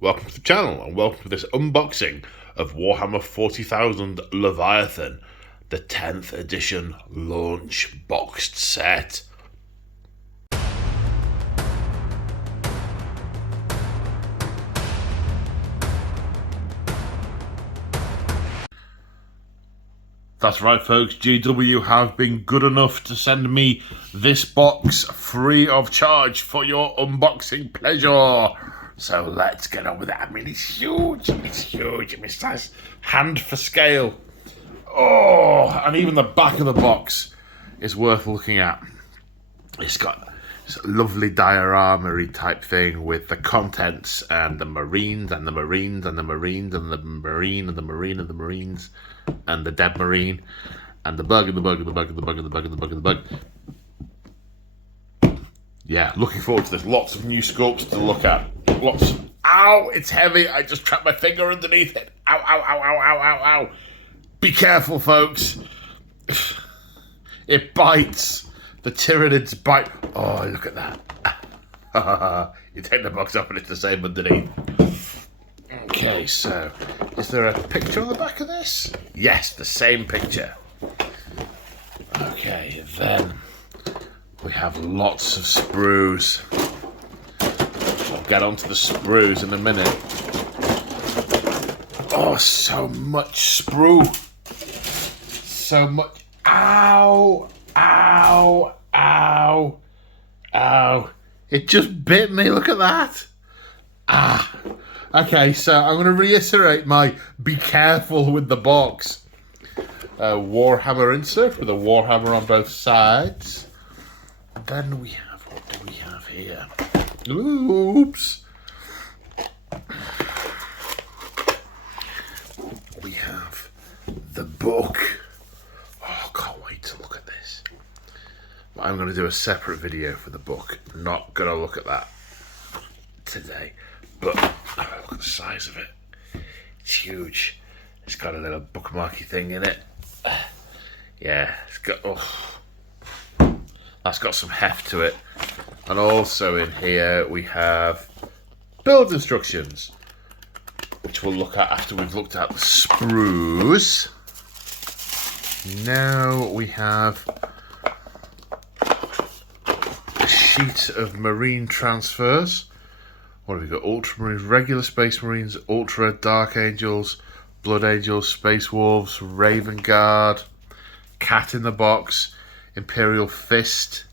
welcome to the channel and welcome to this unboxing of Warhammer 40,000 Leviathan, the 10th edition launch boxed set. That's right folks, GW have been good enough to send me this box free of charge for your unboxing pleasure. So let's get on with it. I mean, it's huge, it's size hand for scale. Oh, and even the back of the box is worth looking at. It's got this lovely diorama-y type thing with the contents and the Marines and the Marines and the Marines and the Marine and the Marine and the Marines and the dead Marine and the bug and the bug and the bug and the bug and the bug and the bug and the bug. Yeah, looking forward to this. Lots of new sculpts to look at. Lots. Ow, it's heavy. I just trapped my finger underneath it. Ow, ow, ow, ow, ow, ow, ow. Be careful, folks. It bites. The Tyranids bite. Oh, look at that. You take the box up and it's the same underneath. Okay, so is there a picture on the back of this? Yes, the same picture. Okay, then we have lots of sprues. I'll get onto the sprues in a minute. Oh, so much sprue. So much. Ow, ow, ow, ow. It just bit me, look at that. Ah. Okay, so I'm going to reiterate my be careful with the box. Warhammer insert with a Warhammer on both sides. Then we have, what do we have here? Oops. We have the book. Oh, can't wait to look at this. But I'm going to do a separate video for the book. Not going to look at that today. But look at the size of it. It's huge. It's got a little bookmarky thing in it. Yeah, it's got. Oh, that's got some heft to it. And also in here we have build instructions, which we'll look at after we've looked at the sprues. Now we have a sheet of marine transfers. What have we got? Ultramarines, regular Space Marines, Ultra, Dark Angels, Blood Angels, Space Wolves, Raven Guard, Cat in the Box, Imperial Fist.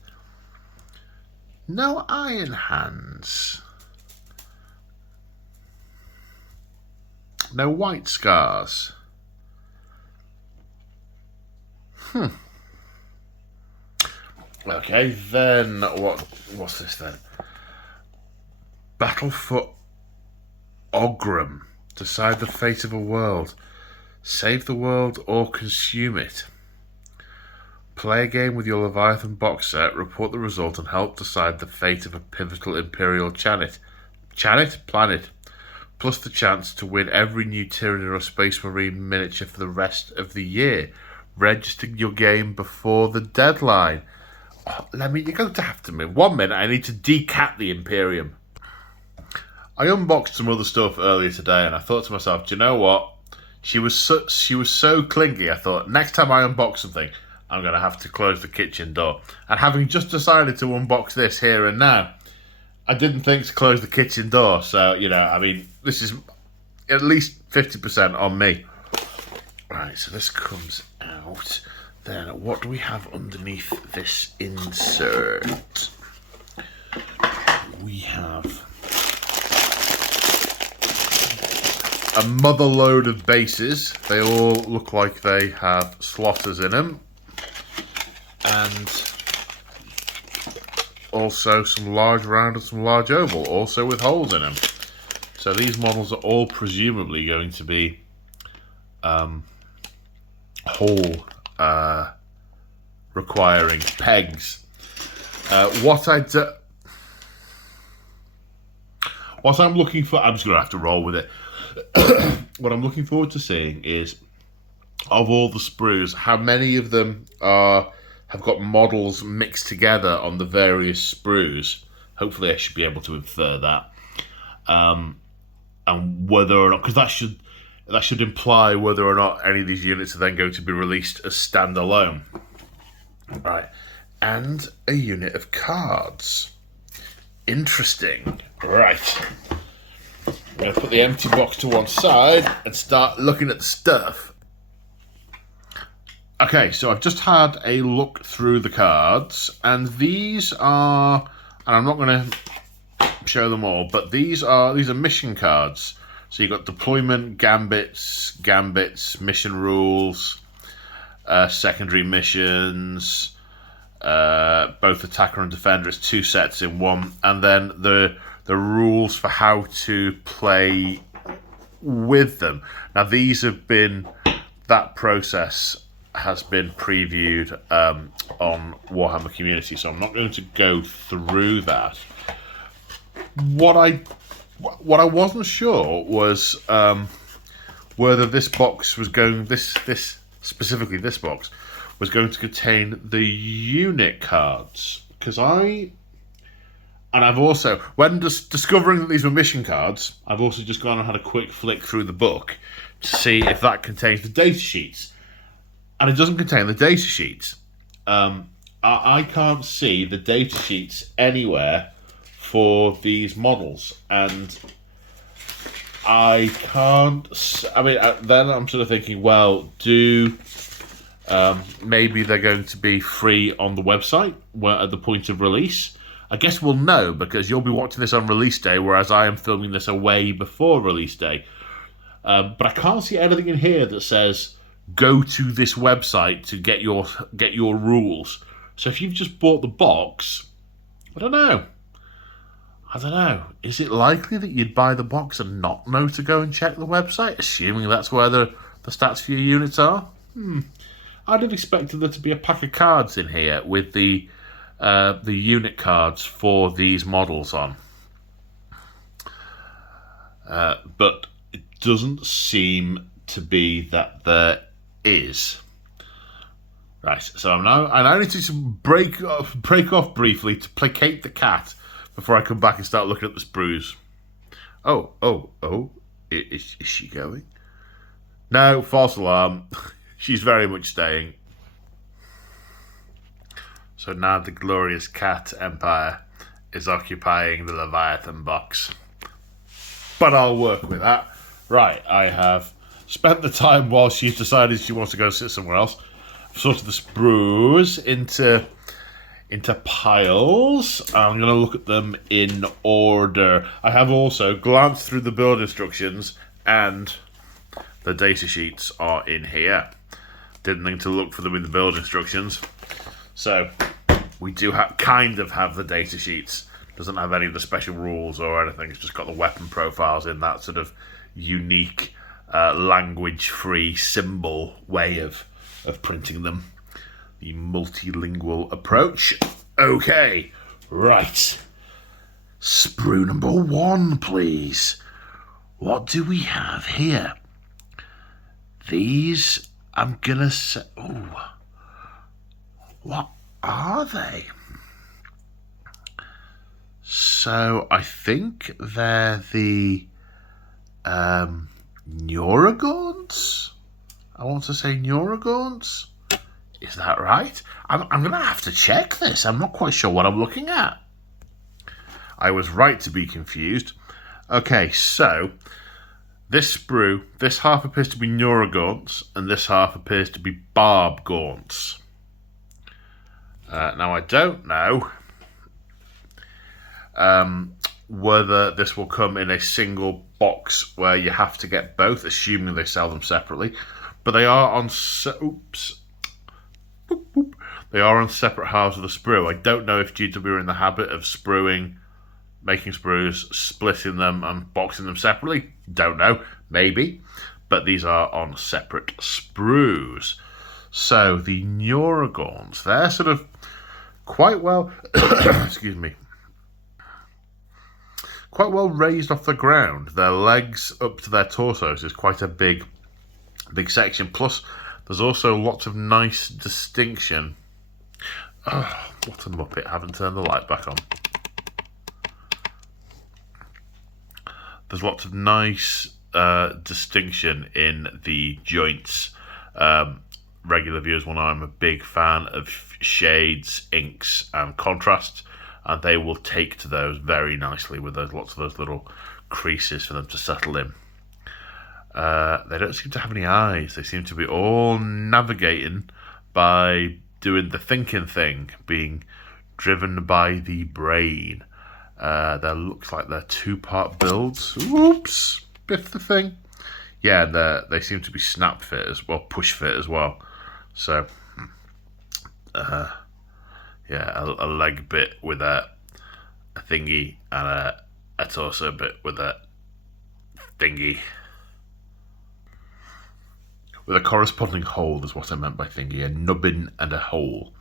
No Iron Hands. No White Scars. Okay, then what's this then? Battle for Warhmmer. Decide the fate of a world. Save the world or consume it. Play a game with your Leviathan box set, report the result and help decide the fate of a pivotal Imperial planet, plus the chance to win every new Tyranid or Space Marine miniature for the rest of the year. Register your game before the deadline. Oh, you're going to have to move. 1 minute, I need to decat the Imperium. I unboxed some other stuff earlier today and I thought to myself, do you know what? She was so clingy, I thought, next time I unbox something, I'm going to have to close the kitchen door. And having just decided to unbox this here and now, I didn't think to close the kitchen door. So, you know, I mean, this is at least 50% on me. Right, so this comes out. Then what do we have underneath this insert? We have a mother load of bases. They all look like they have slotters in them. And also some large round and some large oval, also with holes in them. So these models are all presumably going to be hole requiring pegs. What I'm looking for, I'm just going to have to roll with it. What I'm looking forward to seeing is, of all the sprues, how many of them have got models mixed together on the various sprues. Hopefully I should be able to infer that. and whether or not, because that should imply whether or not any of these units are then going to be released as standalone. Right, and a unit of cards. Interesting. Right. I'm going to put the empty box to one side and start looking at the stuff. Okay, so I've just had a look through the cards, and these are, and I'm not going to show them all, but these are mission cards. So you've got deployment, gambits, mission rules, secondary missions, both attacker and defender. It's 2 sets in one, and then the rules for how to play with them. Now these have been, that process has been previewed on Warhammer Community, so I'm not going to go through that. What I wasn't sure was whether this box was going, specifically this box was going to contain the unit cards, because I've also, when discovering that these were mission cards, I've also just gone and had a quick flick through the book to see if that contains the data sheets, and it doesn't contain the data sheets. I can't see the data sheets anywhere for these models, and I can't. I mean, then I'm sort of thinking, well, maybe they're going to be free on the website at the point of release. I guess we'll know, because you'll be watching this on release day, whereas I am filming this a way before release day. But I can't see anything in here that says go to this website to get your rules. So if you've just bought the box, I don't know. Is it likely that you'd buy the box and not know to go and check the website, assuming that's where the stats for your units are? I'd have expected there to be a pack of cards in here with the unit cards for these models on. But it doesn't seem to be that there is. Right, so I now need to break off briefly to placate the cat before I come back and start looking at the sprues. Oh, is she going? No, false alarm. She's very much staying. So now the glorious cat empire is occupying the Leviathan box. But I'll work with that. Right, I have spent the time while she's decided she wants to go sit somewhere else. I've sorted the sprues into piles. I'm going to look at them in order. I have also glanced through the build instructions, and the data sheets are in here. Didn't think to look for them in the build instructions. So we do kind of have the data sheets. Doesn't have any of the special rules or anything. It's just got the weapon profiles in that sort of unique language-free symbol way of printing them. The multilingual approach. Okay, right. Sprue number 1, please. What do we have here? These, I'm gonna say, what are they? So I think they're the Neurogaunt's. I want to say Neurogaunt's. Is that right? I'm going to have to check this. I'm not quite sure what I'm looking at. I was right to be confused. Okay, so this sprue, this half appears to be Neurogaunt's, and this half appears to be Barb Gaunts. Now, I don't know whether this will come in a single box where you have to get both, assuming they sell them separately. But they are on they are on separate halves of the sprue. I don't know if GW are in the habit of making sprues, splitting them and boxing them separately. Don't know. Maybe. But these are on separate sprues. So the Neurogaunt's, they're sort of quite well excuse me. Quite well raised off the ground. Their legs up to their torsos is quite a big section. Plus, there's also lots of nice distinction. Oh, what a muppet. I haven't turned the light back on. There's lots of nice distinction in the joints. Regular viewers will know I'm a big fan of shades, inks, and contrasts, and they will take to those very nicely with those lots of those little creases for them to settle in. They don't seem to have any eyes. They seem to be all navigating by doing the thinking thing, being driven by the brain. There looks like they're two-part builds. Oops, biff the thing. Yeah, they seem to be snap fit as well, push fit as well. So, yeah, a leg bit with a thingy and a torso bit with a thingy. With a corresponding hole is what I meant by thingy, a nubbin and a hole.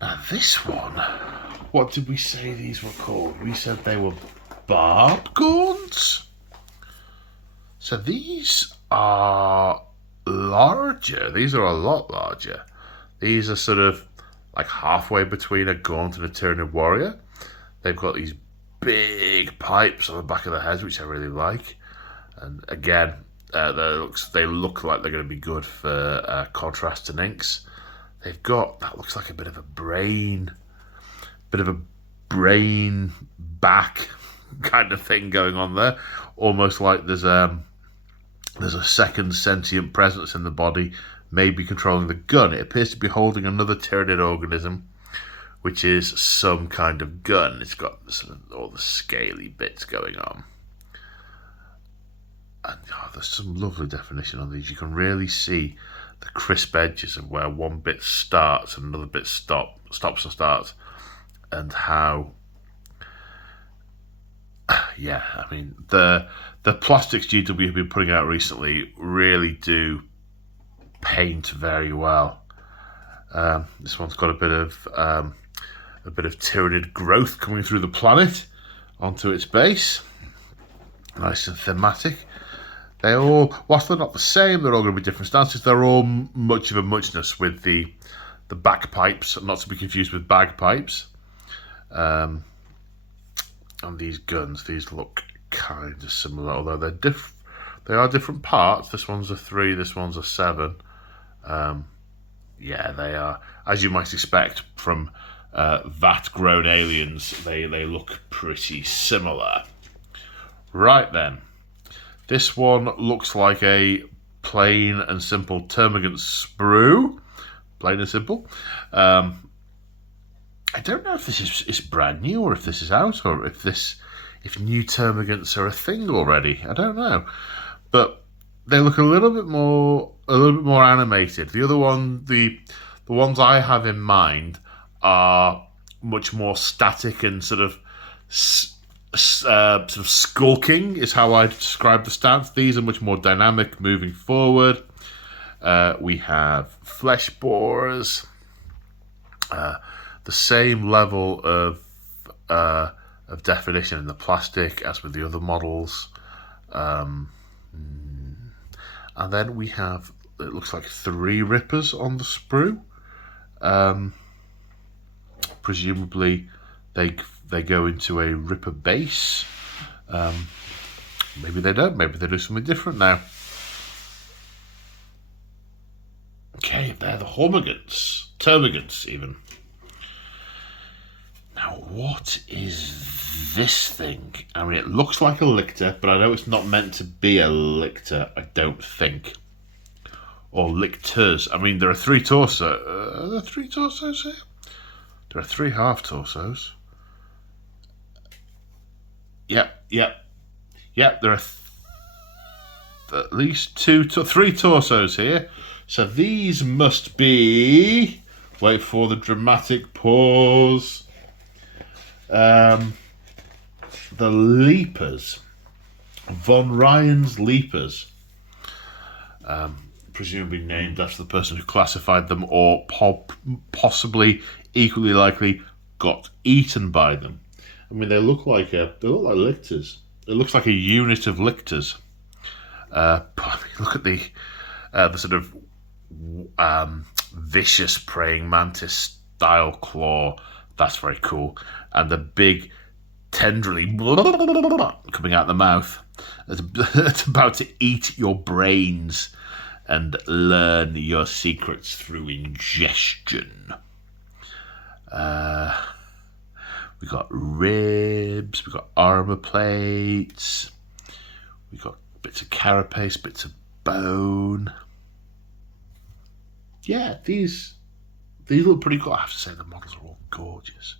Now this one, what did we say these were called? We said they were barb gaunts. So these are larger. These are a lot larger. These are sort of like halfway between a gaunt and a Tyranid warrior. They've got these big pipes on the back of their heads, which I really like. And again, they look like they're going to be good for contrast and inks. They've got, that looks like a bit of a brain back kind of thing going on there. Almost like there's a second sentient presence in the body, maybe controlling the gun. It appears to be holding another Tyranid organism, which is some kind of gun. It's got sort of all the scaly bits going on. And there's some lovely definition on these. You can really see the crisp edges of where one bit starts and another bit stops and starts, and how, yeah, I mean, the plastics GW have been putting out recently really do paint very well. This one's got a bit of Tyranid growth coming through the planet onto its base, nice and thematic. They all, whilst they're not the same, they're all going to be different stances. They're all much of a muchness with the bagpipes, not to be confused with bagpipes. And these guns, these look kind of similar, although they are different parts. This one's a 3, this one's a 7. Yeah, they are, as you might expect from vat-grown aliens, they look pretty similar. Right then. This one looks like a plain and simple Termagant sprue. Plain and simple. I don't know if this is brand new or if this is out, or if new Termagants are a thing already. I don't know. But they look a little bit more animated. The other one, the ones I have in mind are much more static and sort of skulking is how I describe the stance. These are much more dynamic, moving forward. We have flesh borers, the same level of definition in the plastic as with the other models, and then we have, it looks like 3 rippers on the sprue. Presumably they go into a ripper base. Maybe they don't. Maybe they do something different now. Okay, they're the Termagants even. Now, what is this thing? I mean, it looks like a lictor, but I know it's not meant to be a lictor, I don't think. Or lictors. I mean, there are 3 torsos. Are there 3 torsos here? There are 3 half torsos. Yep. There are at least 3 torsos here. So these must be. Wait for the dramatic pause. The Leapers. Von Ryan's Leapers. Presumably named after the person who classified them, or possibly equally likely got eaten by them. I mean, they look like lictors. It looks like a unit of lictors. But I mean, look at the sort of vicious praying mantis style claw. That's very cool. And the big tenderly coming out the mouth. It's about to eat your brains and learn your secrets through ingestion. We got ribs, we got armor plates, we got bits of carapace, bits of bone. Yeah, these look pretty cool. I have to say the models are all gorgeous.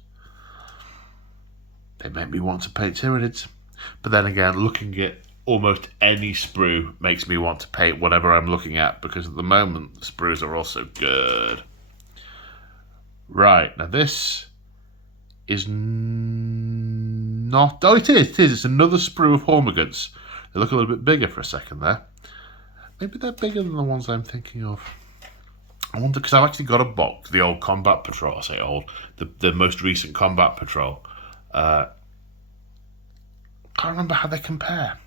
They make me want to paint Tyranids. But then again, looking at almost any sprue makes me want to paint whatever I'm looking at, because at the moment the sprues are also good. Right, now this is not... Oh, it is. It's another sprue of Warhmmer. They look a little bit bigger for a second there. Maybe they're bigger than the ones I'm thinking of. I wonder, because I've actually got a box, the old Combat Patrol. I say old, the most recent Combat Patrol. Can't remember how they compare.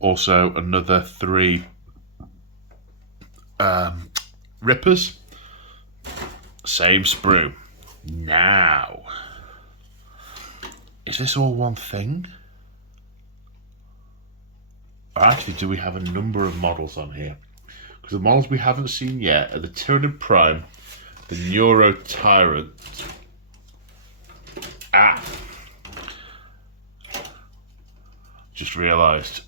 Also, another 3 Rippers. Same sprue. Now, is this all one thing? Or actually, do we have a number of models on here? Because the models we haven't seen yet are the Tyranid Prime, the Neuro Tyrant. Just realised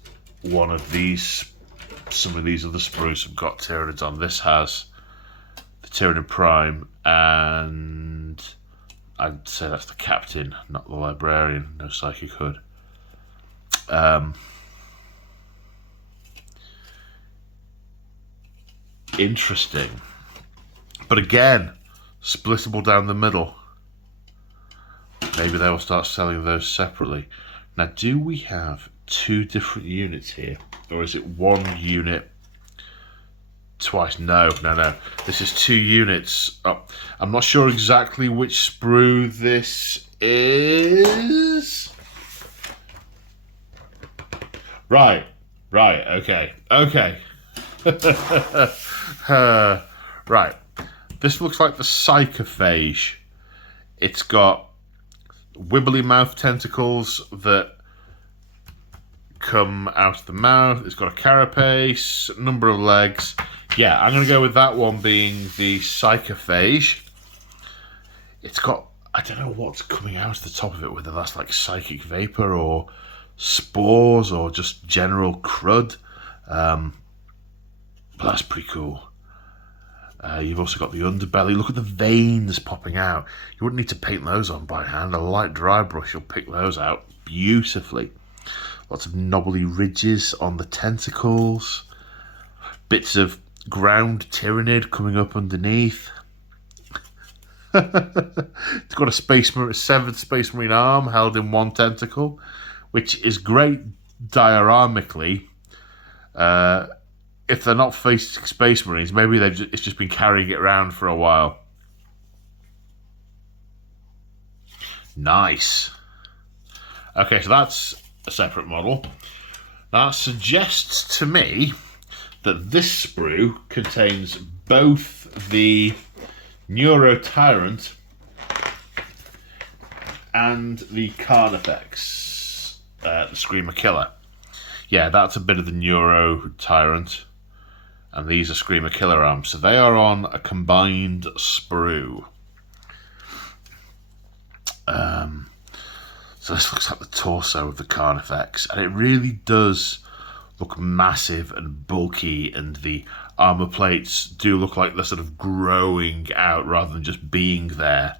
some of these other sprues have got Tyranids on. This has the Tyranid Prime, and I'd say that's the Captain, not the Librarian. No Psychic Hood. Interesting. But again, splittable down the middle. Maybe they will start selling those separately. Now, do we have 2 different units here? Or is it 1 unit twice? No. This is 2 units. Oh, I'm not sure exactly which sprue this is. Right, okay. Right. This looks like the Psychophage. It's got wibbly mouth tentacles that come out of the mouth. It's got a carapace, number of legs. Yeah, I'm going to go with that one being the Psychophage. It's got, I don't know what's coming out of the top of it, whether that's like psychic vapor or spores or just general crud. But that's pretty cool. You've also got the underbelly. Look at the veins popping out. You wouldn't need to paint those on by hand. A light dry brush will pick those out beautifully. Lots of knobbly ridges on the tentacles. Bits of ground Tyranid coming up underneath. It's got a 7th Space Marine arm held in 1 tentacle, which is great dioramically. If they're not facing Space Marines, maybe it's just been carrying it around for a while. Nice. Okay, so that's a separate model. That suggests to me that this sprue contains both the Neuro Tyrant and the Carnifex, the Screamer Killer. Yeah, that's a bit of the Neuro Tyrant, and these are Screamer Killer arms. So they are on a combined sprue. So this looks like the torso of the Carnifex, and it really does look massive and bulky, and the armor plates do look like they're sort of growing out rather than just being there.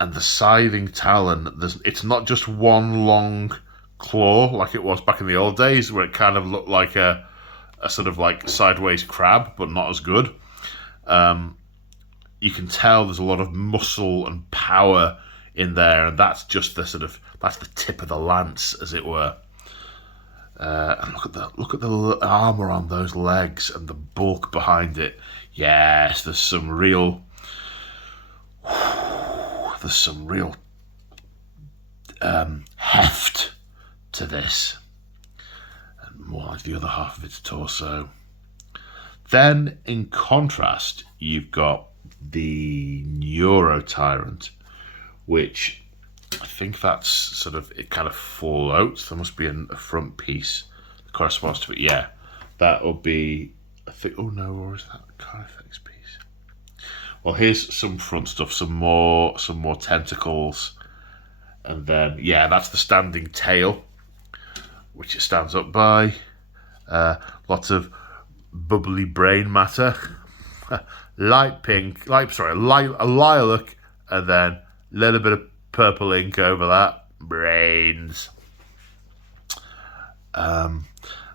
And the scything talon, it's not just one long claw like it was back in the old days, where it kind of looked like a sort of like sideways crab, but not as good. You can tell there's a lot of muscle and power in there, and that's just that's the tip of the lance, as it were. And look at the armor on those legs and the bulk behind it. Yes, there's some real heft to this, and more like the other half of its torso. Then, in contrast, you've got the Neuro Tyrant, which I think that's sort of, it kind of floats. There must be a front piece that corresponds to it. Yeah, that will be, I think, oh no, or is that a Carifex piece? Well, here's some front stuff, some more tentacles. And then, yeah, that's the standing tail, which it stands up by. Lots of bubbly brain matter. Light pink, a lilac, and then a little bit of purple ink over that. Brains. And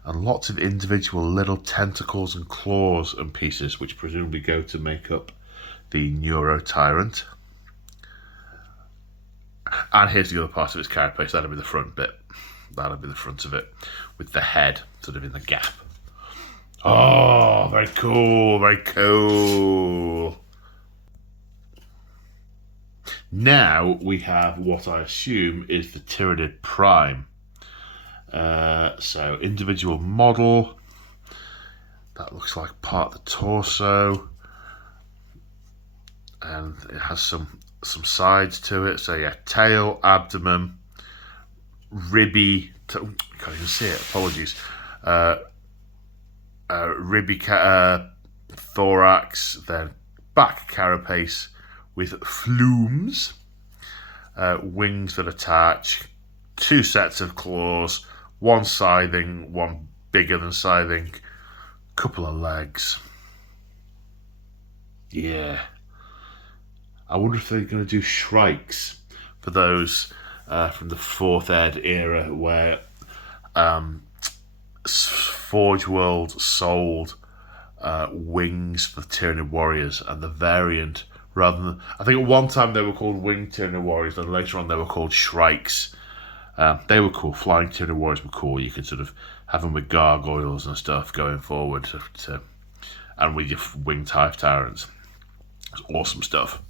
lots of individual little tentacles and claws and pieces, which presumably go to make up the Neuro Tyrant. And here's the other part of its carapace. That'll be the front bit. That'll be the front of it, with the head sort of in the gap. Oh, very cool, very cool. Now we have what I assume is the Tyranid Prime. So individual model. That looks like part of the torso. And it has some sides to it. So yeah, tail, abdomen, ribby. Can't even see it. Apologies. Ribby thorax, then back carapace with flumes, wings that attach, 2 sets of claws, one scything, one bigger than scything, couple of legs. Yeah. I wonder if they're going to do shrikes for those from the 4th Ed era where Forge World sold wings for Tyranid Warriors, and the variant, rather than, I think at one time they were called Winged Tyranid Warriors, and later on they were called Shrikes. They were cool. Flying Tyranid Warriors were cool. You could sort of have them with gargoyles and stuff going forward, and with your winged hive tyrants. It's awesome stuff.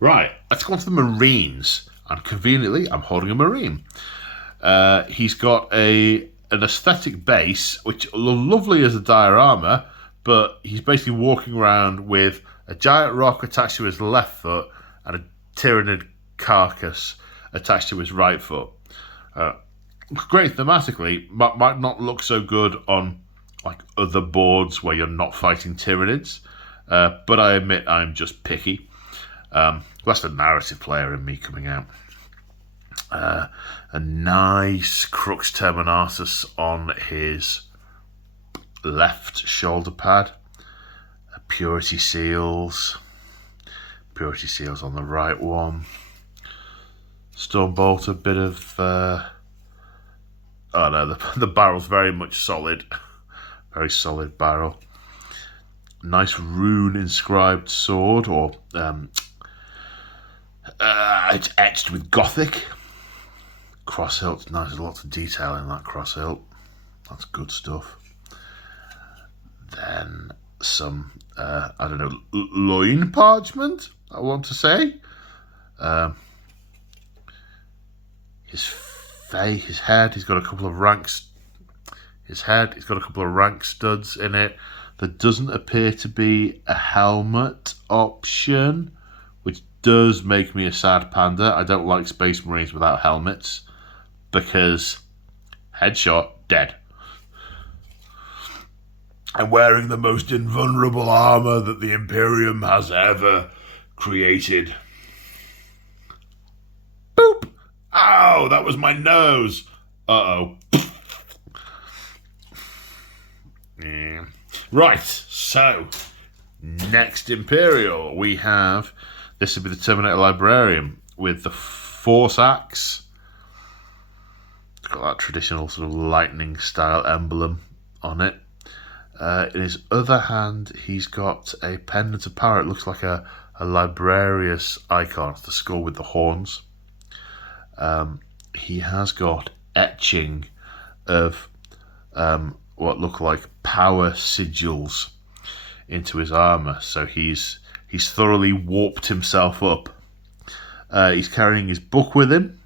Right, let's go on to the Marines. And conveniently, I'm holding a Marine. He's got an aesthetic base, which is lovely as a diorama, but he's basically walking around with a giant rock attached to his left foot and a Tyranid carcass attached to his right foot. Great thematically, might not look so good on like other boards where you're not fighting Tyranids, but I admit I'm just picky. That's the narrative player in me coming out. A nice Crux Terminatus on his left shoulder pad. Purity seals on the right one. Stormbolt, a bit of oh no, the barrel's very much solid. Very solid barrel. Nice rune inscribed sword, or it's etched with Gothic. Cross hilt, nice, there's lots of detail in that cross hilt. That's good stuff. Then some, I don't know, loin parchment, I want to say. His head, he's got a couple of ranks. He's got a couple of rank studs in it. There doesn't appear to be a helmet option, which does make me a sad panda. I don't like Space Marines without helmets, because headshot, dead. I'm wearing the most invulnerable armor that the Imperium has ever created. Boop! Ow, that was my nose. Uh-oh. Yeah. Right, so next Imperial we have, this would be the Terminator Librarian with the Force Axe. It's got that traditional sort of lightning style emblem on it. In his other hand, he's got a pendant of power. It looks like a Librarius icon. It's the skull with the horns. He has got etching of what look like power sigils into his armor. So he's thoroughly warped himself up. He's carrying his book with him.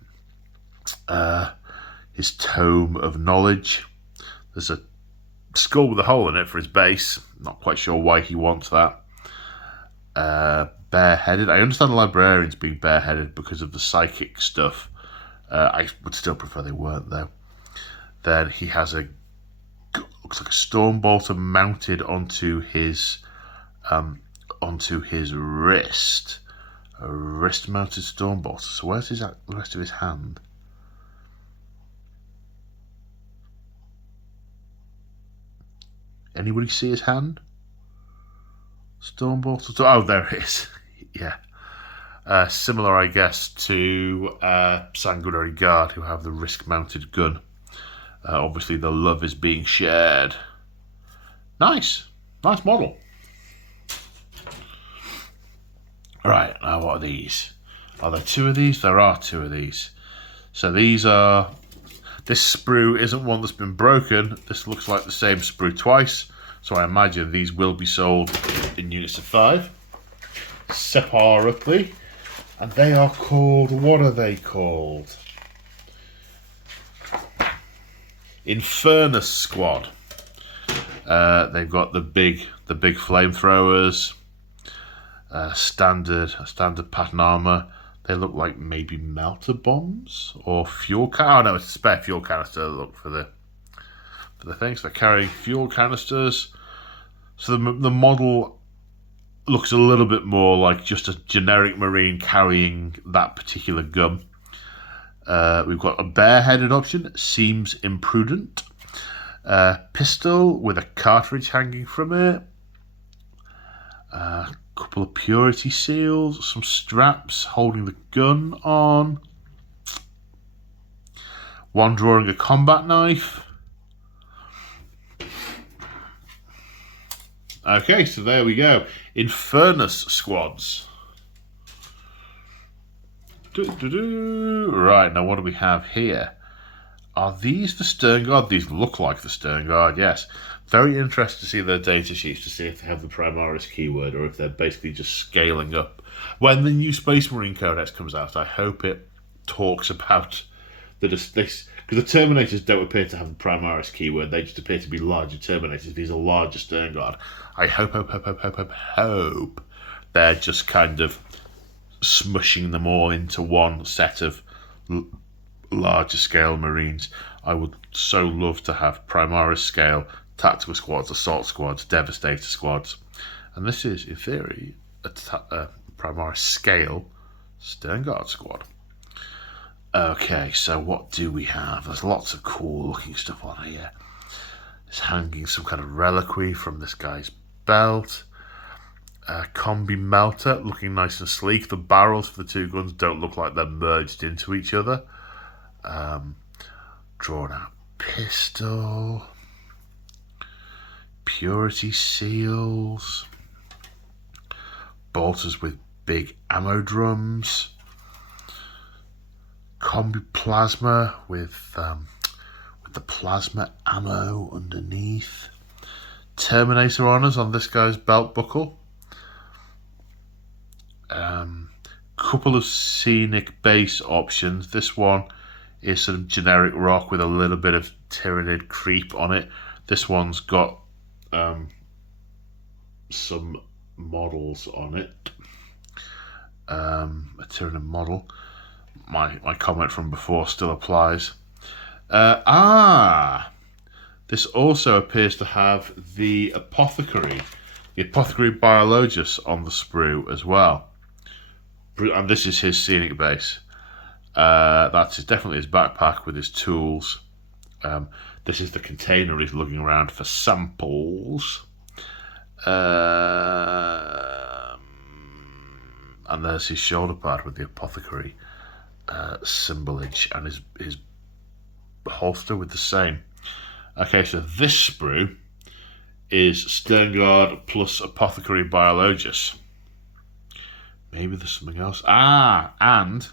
His tome of knowledge. There's a skull with a hole in it for his base. Not quite sure why he wants that. bareheaded. I understand librarians being bareheaded because of the psychic stuff. I would still prefer they weren't, though. Then he has looks like a Stormbolter mounted onto his wrist. A wrist-mounted Stormbolter. So where's the rest of his hand? Anybody see his hand? Stormbolter. Oh, there it is. Yeah. Similar, I guess, to Sanguinary Guard, who have the wrist-mounted gun. Obviously, the love is being shared. Nice model. Right, now what are these? Are there two of these? There are two of these. So these are... This sprue isn't one that's been broken. This looks like the same sprue twice. So I imagine these will be sold in units of 5. Separately. And they are called... What are they called? Infernus Squad. They've got the big flamethrowers. Standard pattern armor. They look like maybe melter bombs or fuel can. Oh no, it's a spare fuel canister. Look for the things. They're carrying fuel canisters. So the model looks a little bit more like just a generic Marine carrying that particular gun. We've got a bareheaded option. Seems imprudent. Pistol with a cartridge hanging from it. Couple of purity seals, some straps holding the gun on. One drawing a combat knife. Okay, so there we go. Infernus Squads. Right, now what do we have here? Are these the Stern Guard? These look like the Stern Guard, yes. Very interested to see their data sheets to see if they have the Primaris keyword or if they're basically just scaling up. When the new Space Marine Codex comes out, I hope it talks about this, because the Terminators don't appear to have the Primaris keyword. They just appear to be larger Terminators. These are larger Stern Guard. I hope they're just kind of smushing them all into one set of larger scale Marines. I would so love to have Primaris scale tactical squads, assault squads, devastator squads, and this is in theory a Primaris scale Stern Guard squad. Okay, so what do we have? There's lots of cool looking stuff on here. It's hanging some kind of reliquary from this guy's belt. Combi melter looking nice and sleek. The barrels for the two guns don't look like they're merged into each other. Drawn out pistol. Purity seals. Bolters with big ammo drums. Combi plasma with the plasma ammo underneath. Terminator honors on this guy's belt buckle. Couple of scenic base options. This one is sort of generic rock with a little bit of Tyranid creep on it. This one's got some models on it. A Tyranid model. My comment from before still applies. This also appears to have the Apothecary Biologus on the sprue as well. And this is his scenic base. That's definitely his backpack with his tools. This is the container he's looking around for samples. And there's his shoulder pad with the Apothecary symbolage, and his holster with the same. Okay, so this sprue is Stern Guard plus Apothecary Biologus. Maybe there's something else. And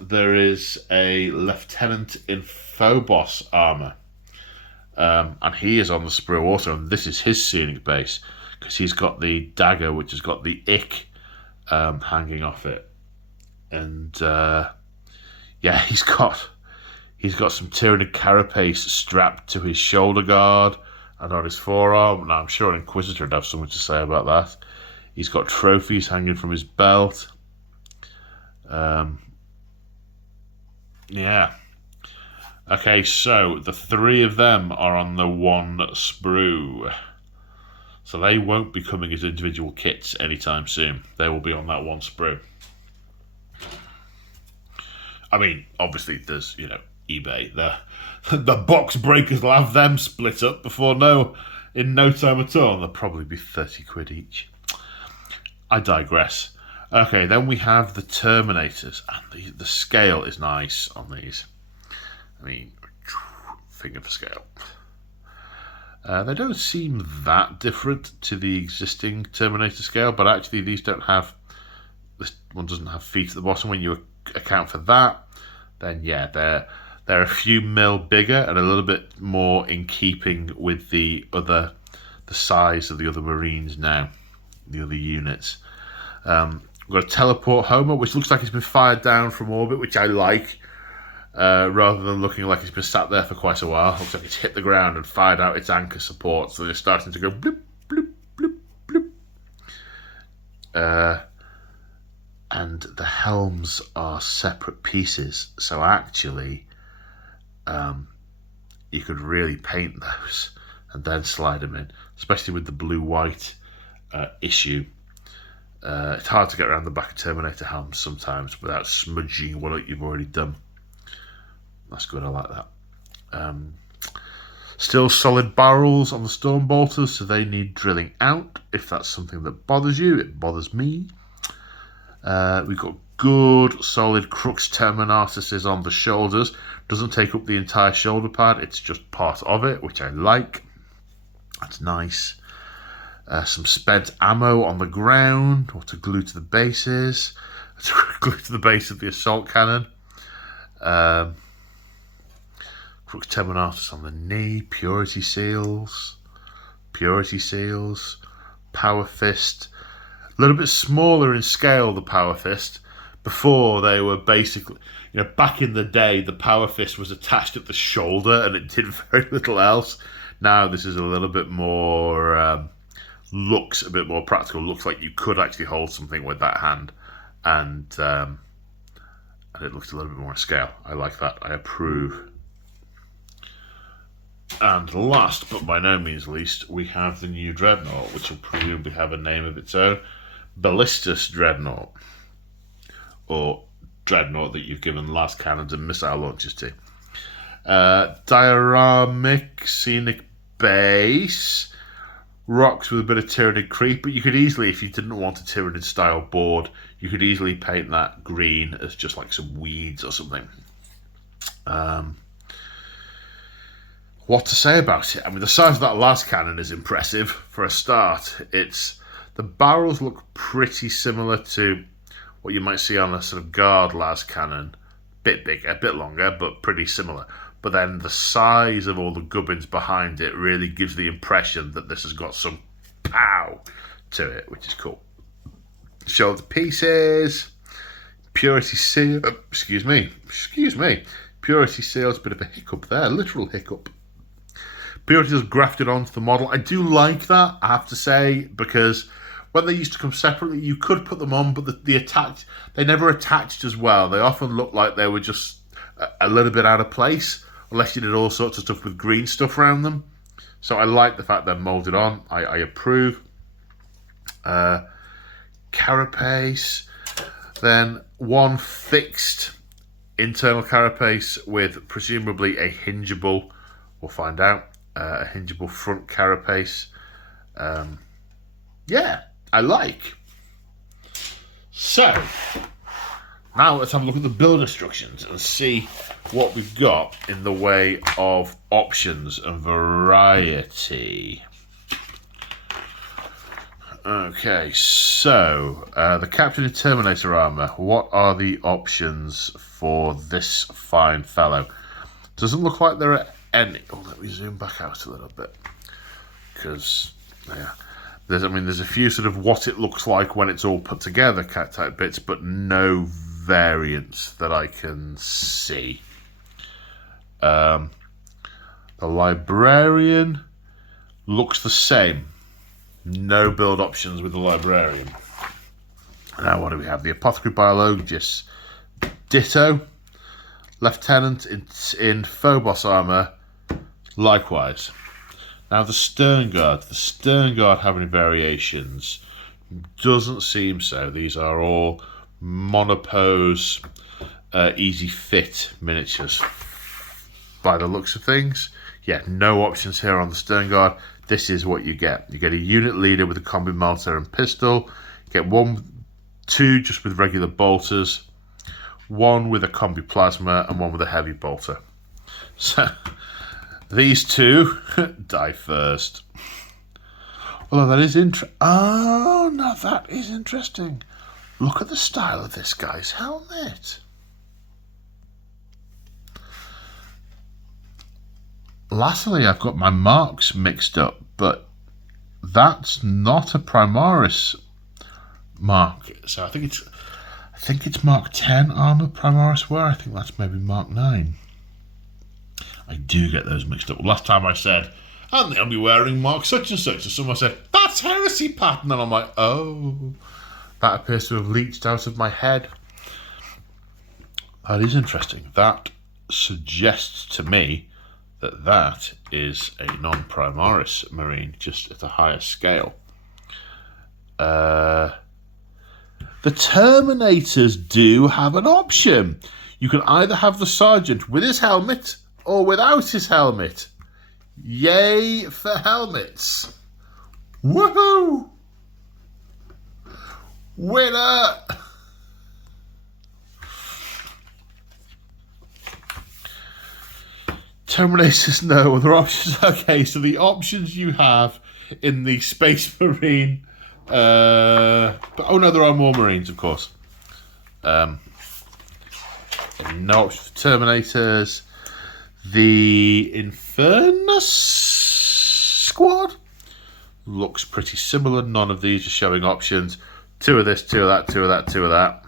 there is a Lieutenant in Phobos armor. And he is on the sprue also, and this is his scenic base, because he's got the dagger which has got the ick hanging off it. And he's got some Tyranid carapace strapped to his shoulder guard and on his forearm. Now I'm sure an Inquisitor would have something to say about that. He's got trophies hanging from his belt. Yeah. Okay, so the 3 of them are on the 1 sprue. So they won't be coming as individual kits anytime soon. They will be on that 1 sprue. I mean, obviously there's, eBay. The box breakers will have them split up in no time at all. They'll probably be 30 quid each. I digress. Okay, then we have the Terminators, and the scale is nice on these. I mean, finger for scale. They don't seem that different to the existing Terminator scale, but actually these don't have. This one doesn't have feet at the bottom. When you account for that, then yeah, they're a few mil bigger and a little bit more in keeping with the size of the other Marines now, the other units. We've got a teleport Warhmmer, which looks like it's been fired down from orbit, which I like, rather than looking like it's been sat there for quite a while. It looks like it's hit the ground and fired out its anchor support, so they're starting to go bloop, bloop, bloop, bloop. And the helms are separate pieces, so actually you could really paint those and then slide them in, especially with the blue-white issue. It's hard to get around the back of Terminator helms sometimes without smudging what you've already done. That's good, I like that. Still solid barrels on the Stormbolters, so they need drilling out. If that's something that bothers you, it bothers me. We've got good solid Crux Terminarses on the shoulders. Doesn't take up the entire shoulder pad, it's just part of it, which I like. That's nice. Some spent ammo on the ground, or to glue to the bases. To glue to the base of the assault cannon. Crux Terminarses on the knee. Purity seals. Power fist. A little bit smaller in scale, the Power Fist. Before, they were basically, back in the day, the Power Fist was attached at the shoulder and it did very little else. Now this is a little bit more, looks a bit more practical. Looks like you could actually hold something with that hand, and it looks a little bit more in scale. I like that. I approve. And last, but by no means least, we have the new Dreadnought, which will presumably have a name of its own. Ballistus Dreadnought, or Dreadnought that you've given las cannons and missile launchers to. Dioramic scenic base, rocks with a bit of Tyranid creep, but you could easily, if you didn't want a Tyranid style board, you could easily paint that green as just like some weeds or something. What to say about it? I mean, the size of that las cannon is impressive for a start. The barrels look pretty similar to what you might see on a sort of guard las cannon. Bit bigger, a bit longer, but pretty similar. But then the size of all the gubbins behind it really gives the impression that this has got some pow to it, which is cool. Shoulder pieces, purity seal. Excuse me. Purity seals, bit of a hiccup there, literal hiccup. Purity is grafted onto the model. I do like that, I have to say, because when they used to come separately, you could put them on, but they never attached as well. They often looked like they were just a little bit out of place, unless you did all sorts of stuff with green stuff around them. So I like the fact they're moulded on. I approve. Carapace. Then one fixed internal carapace with presumably a hingeable, we'll find out, a hingeable front carapace. Yeah, I like. So, now let's have a look at the build instructions and see what we've got in the way of options and variety. Okay, so the Captain and Terminator armor. What are the options for this fine fellow? Doesn't look like there are any. Oh, let me zoom back out a little bit, because there's a few sort of what it looks like when it's all put together type bits, but no variants that I can see. The Librarian looks the same. No build options with the librarian. Now what do we have? The apothecary biologist, ditto. Lieutenant in Phobos armor, likewise. Now the Stern Guard. The Stern Guard have any variations? Doesn't seem so. These are all monopose, easy fit miniatures. By the looks of things, yeah, no options here on the Stern Guard. This is what you get. You get a unit leader with a combi mortar and pistol. You get two just with regular bolters, one with a combi plasma, and one with a heavy bolter. So these two die first. Although that is interesting. Oh, now that is interesting. Look at the style of this guy's helmet. Lastly, I've got my marks mixed up, but that's not a Primaris mark. So I think it's Mark 10 armor Primaris wear. I think that's maybe Mark 9. I do get those mixed up. Last time I said, and they'll be wearing Mark such and such, and someone said, that's heresy, Pat. And I'm like, oh, that appears to have leached out of my head. That is interesting. That suggests to me that is a non-Primaris Marine, just at a higher scale. The Terminators do have an option. You can either have the Sergeant with his helmet or without his helmet. Yay for helmets. Woohoo! Winner! Terminators, no other options. Okay, so the options you have in the Space Marine, but oh no, there are more Marines, of course. No options for Terminators. The Infernus squad looks pretty similar. None of these are showing options. Two of this, two of that, two of that, two of that.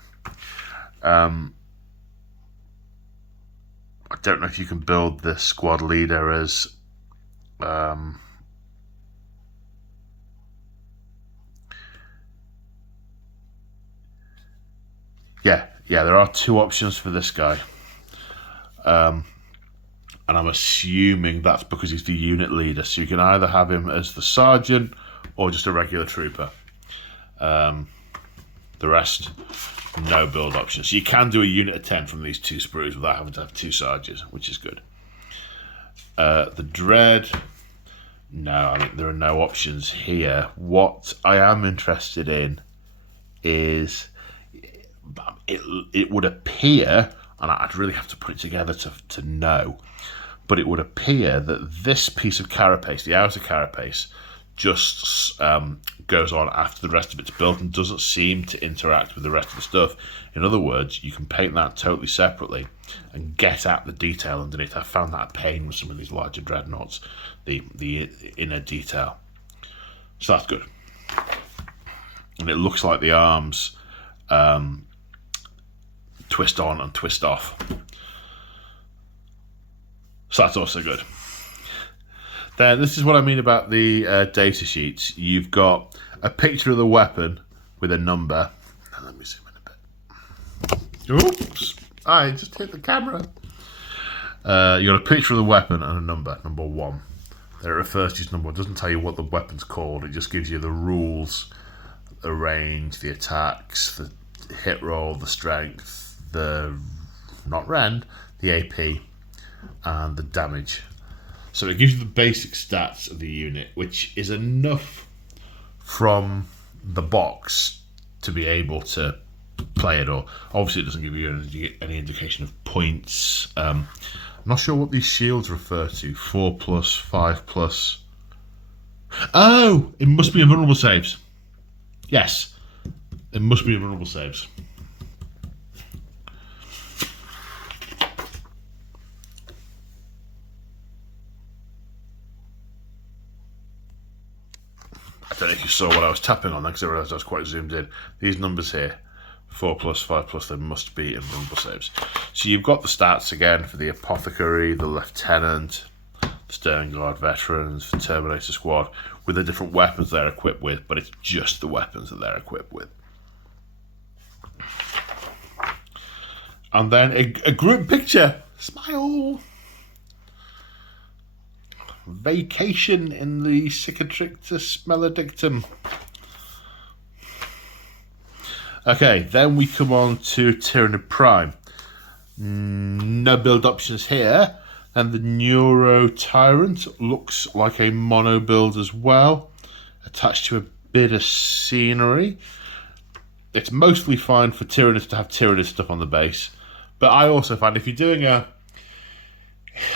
I don't know if you can build the squad leader as yeah, there are two options for this guy. And I'm assuming that's because he's the unit leader. So you can either have him as the sergeant or just a regular trooper. The rest, no build options. So you can do a unit of 10 from these two sprues without having to have two sergeants, which is good. The Dread, no, I mean, there are no options here. What I am interested in is it would appear, and I'd really have to put it together to know, but it would appear that this piece of carapace, the outer carapace, just goes on after the rest of it's built and doesn't seem to interact with the rest of the stuff. In other words, you can paint that totally separately and get at the detail underneath. I found that a pain with some of these larger dreadnoughts, the inner detail. So that's good. And it looks like the arms twist on and twist off. So that's also good. Then this is what I mean about the data sheets. You've got a picture of the weapon with a number. Now let me zoom in a bit. Oops! I just hit the camera. You got a picture of the weapon and a number 1. Then it refers to his number. It doesn't tell you what the weapon's called. It just gives you the rules, the range, the attacks, the hit roll, the strength, the not rend, the AP, and the damage. So it gives you the basic stats of the unit, which is enough from the box to be able to play it. Or obviously it doesn't give you any indication of points. I'm not sure what these shields refer to. 4+, 5+. Oh, it must be invulnerable saves. Yes, it must be invulnerable saves. I don't know if you saw what I was tapping on because I realised I was quite zoomed in. These numbers here, 4+, 5+, they must be invulnerable saves. So you've got the stats again for the apothecary, the lieutenant, Stern Guard veterans, for Terminator Squad, with the different weapons they're equipped with, but it's just the weapons that they're equipped with. And then a group picture. Smile. Vacation in the Cicatrictus Maledictum. Okay, then we come on to Tyranid Prime. No build options here. And the Neuro Tyrant looks like a mono build as well, attached to a bit of scenery. It's mostly fine for Tyranids to have Tyranid stuff on the base, but I also find if you're doing a...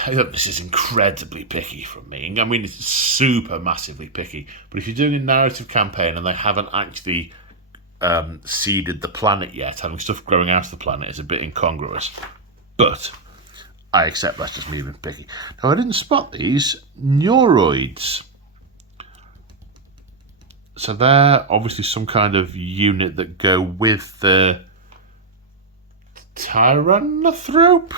This is incredibly picky from me. I mean, it's super massively picky, but if you're doing a narrative campaign and they haven't actually seeded the planet yet, having stuff growing out of the planet is a bit incongruous. But I accept that's just me being picky. Now, I didn't spot these Neuroids. So they're obviously some kind of unit that go with the Tyrannothrope?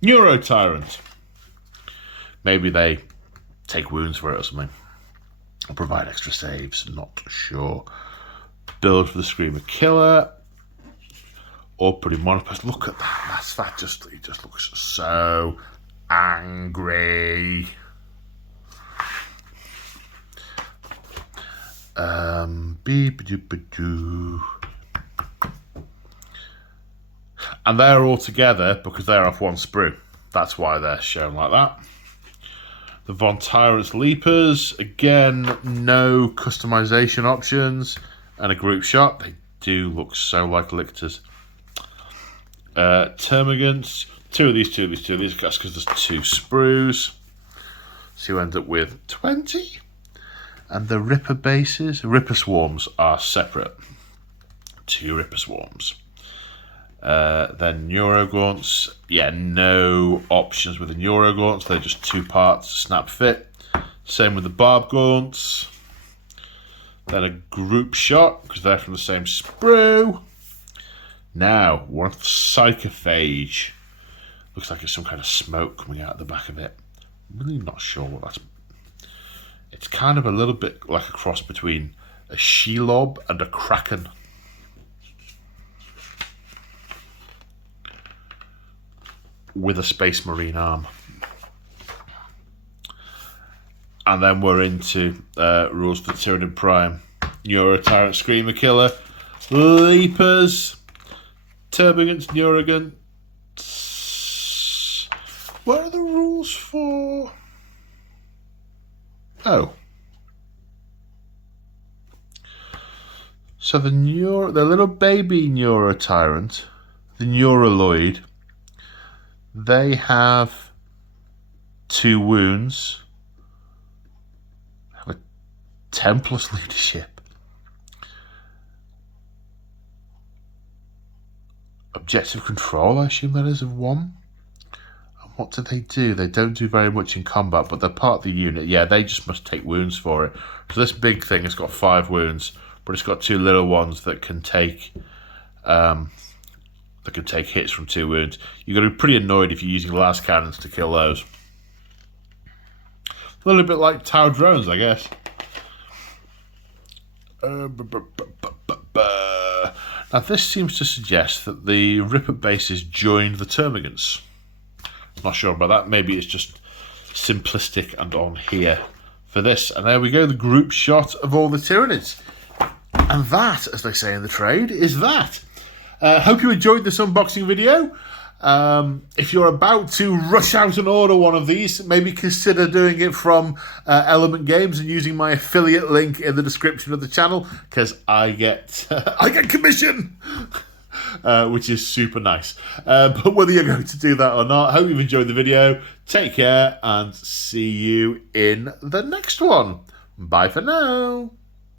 Neuro Tyrant. Maybe they take wounds for it or something. Or provide extra saves, not sure. Build for the Screamer Killer. Or pretty monopus. Look at that. It just looks so angry. And they're all together because they're off one sprue. That's why they're shown like that. The Von Tyrant's Leapers, again, no customization options, and a group shot. They do look so like Lictors. Termagants, two of these, that's because there's 2 sprues. So you end up with 20. And the Ripper bases, Ripper Swarms are separate. 2 Ripper Swarms. Then Neurogaunts, yeah, no options with the Neurogaunts, they're just 2 parts, snap fit. Same with the Barb Gaunts. Then a group shot, because they're from the same sprue. Now, one of the Psychophage. Looks like it's some kind of smoke coming out of the back of it. I'm really not sure what that's. It's kind of a little bit like a cross between a Shelob and a Kraken. With a Space Marine arm. And then we're into rules for Tyranid Prime. Neuro Tyrant, Screamer Killer, Leapers, Termagants, Neurogants. What are the rules for? Oh. So the little baby Neuro Tyrant, the Neuroloid, they have 2 wounds, have a 10+ leadership, objective control, I assume that is, of 1. And what do? They don't do very much in combat, but they're part of the unit. Yeah, they just must take wounds for it. So this big thing has got 5 wounds, but it's got 2 little ones that can take hits from 2 wounds. You've got to be pretty annoyed if you're using las cannons to kill those. A little bit like Tau drones, I guess. Now this seems to suggest that the Ripper bases joined the Termagants. Not sure about that. Maybe it's just simplistic and on here for this. And there we go, the group shot of all the Tyranids. And that, as they say in the trade, is that. Hope you enjoyed this unboxing video. If you're about to rush out and order one of these, maybe consider doing it from Element Games and using my affiliate link in the description of the channel, because I get commission, which is super nice. But whether you're going to do that or not, I hope you've enjoyed the video. Take care and see you in the next one. Bye for now.